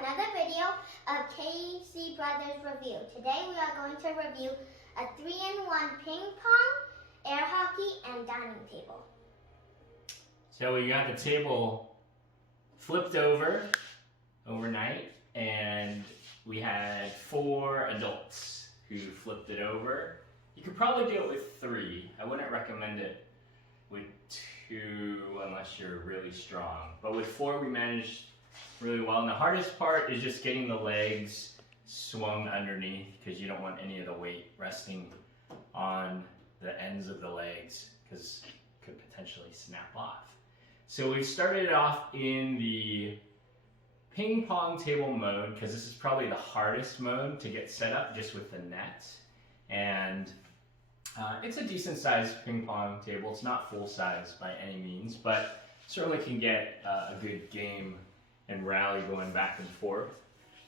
another video of KC Brothers Review. Today we are going to review a 3-in-1 ping pong, air hockey, and dining table. So we got the table flipped over overnight, and we had 4 adults who flipped it over. You could probably do it with 3. I wouldn't recommend it with 2 unless you're really strong. But with 4 we managed really well. And the hardest part is just getting the legs swung underneath, because you don't want any of the weight resting on the ends of the legs, because it could potentially snap off. So we started it off in the ping pong table mode, because this is probably the hardest mode to get set up just with the net. And it's a decent sized ping pong table. It's not full size by any means, but certainly can get a good game and rally going back and forth.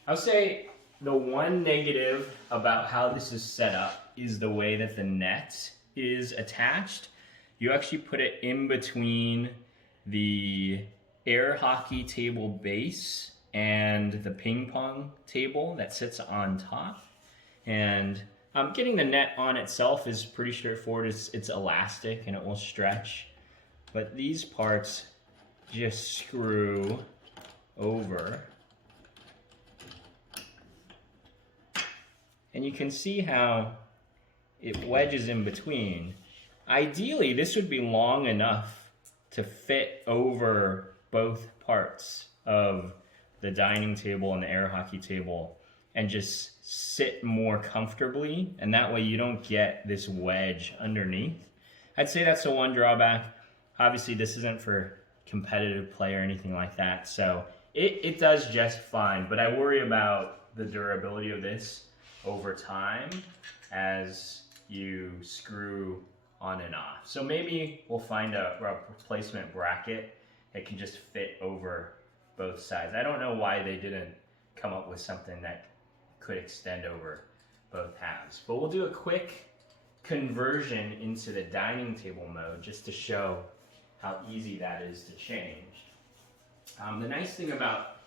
I would say the one negative about how this is set up is the way that the net is attached. You actually put it in between the air hockey table base and the ping pong table that sits on top. And getting the net on itself is pretty straightforward. It's elastic and it will stretch. But these parts just screw over. And you can see how it wedges in between. Ideally, this would be long enough to fit over both parts of the dining table and the air hockey table and just sit more comfortably, and that way you don't get this wedge underneath. I'd say that's the one drawback. Obviously, this isn't for competitive play or anything like that, so it does just fine, but I worry about the durability of this over time as you screw on and off. So maybe we'll find a replacement bracket that can just fit over both sides. I don't know why they didn't come up with something that could extend over both halves, but we'll do a quick conversion into the dining table mode just to show how easy that is to change. The nice thing about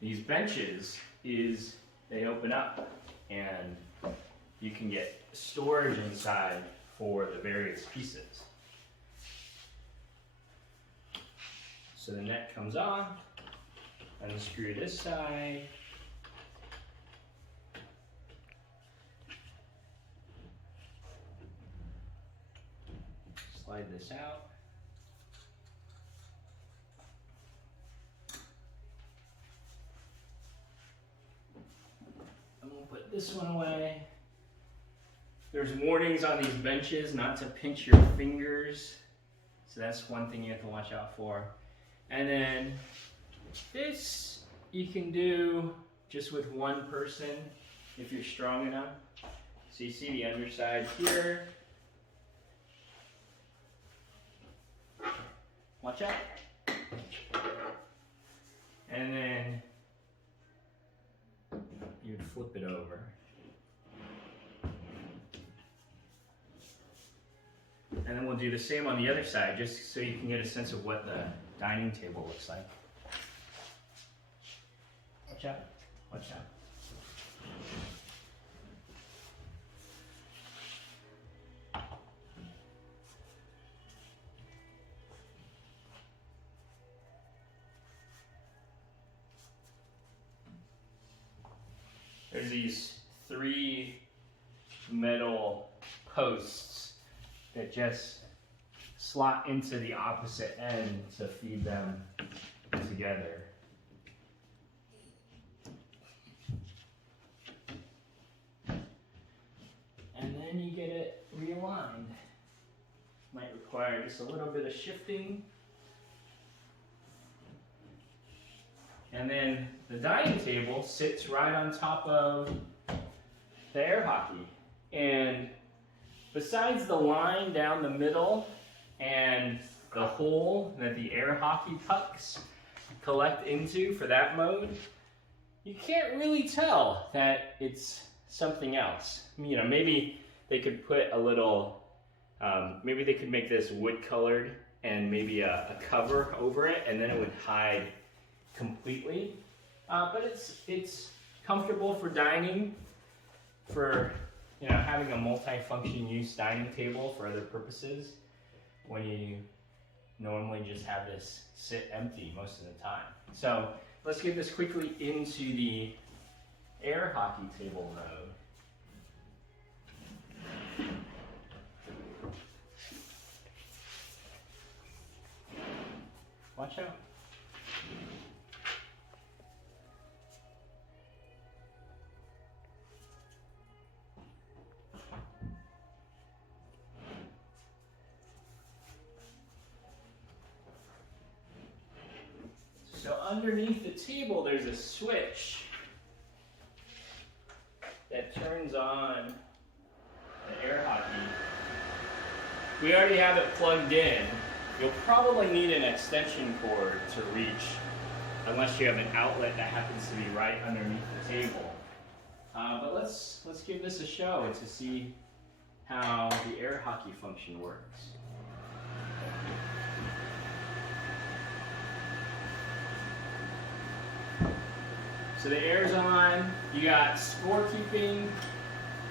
these benches is they open up and you can get storage inside for the various pieces. So the net comes on, unscrew this side, slide this out. I'm going to put this one away. There's warnings on these benches not to pinch your fingers, so that's one thing you have to watch out for. And then this you can do just with one person if you're strong enough. So you see the underside here. Watch out. And then you'd flip it over. And then we'll do the same on the other side, just so you can get a sense of what the dining table looks like. Watch out, watch out. There's these 3 metal posts that just slot into the opposite end to feed them together. And then you get it realigned. Might require just a little bit of shifting. And then the dining table sits right on top of the air hockey. And besides the line down the middle and the hole that the air hockey pucks collect into for that mode, you can't really tell that it's something else. You know, maybe they could put a little, maybe they could make this wood colored and maybe a cover over it, and then it would hide completely. But it's comfortable for dining, for having a multi-function use dining table for other purposes when you normally just have this sit empty most of the time. So let's get this quickly into the air hockey table mode. Watch out. So underneath the table, there's a switch that turns on the air hockey. We already have it plugged in. You'll probably need an extension cord to reach, unless you have an outlet that happens to be right underneath the table. But let's give this a show to see how the air hockey function works. So the air's on. You got scorekeeping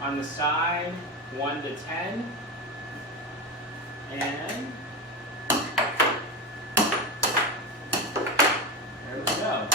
on the side, 1 to 10. And there we go.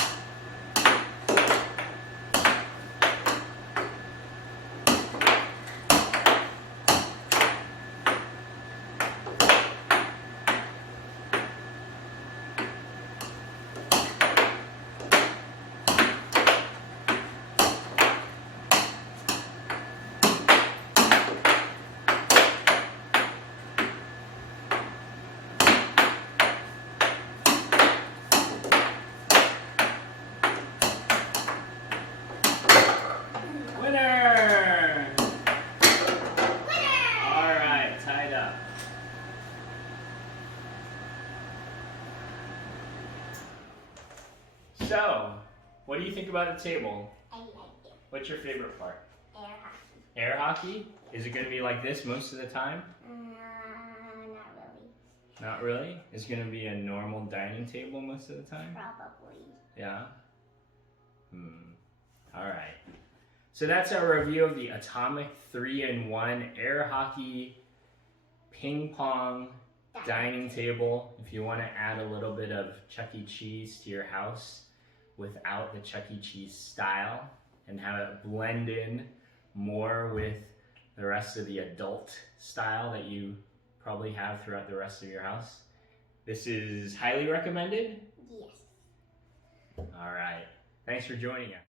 So, what do you think about the table? I like it. What's your favorite part? Air hockey. Air hockey? Is it going to be like this most of the time? Not really. Not really? It's going to be a normal dining table most of the time? Probably. Yeah? Alright. So that's our review of the Atomic 3-in-1 Air Hockey Ping Pong dining table. If you want to add a little bit of Chuck E. Cheese to your house without the Chuck E. Cheese style and have it blend in more with the rest of the adult style that you probably have throughout the rest of your house, this is highly recommended? Yes. All right. Thanks for joining us.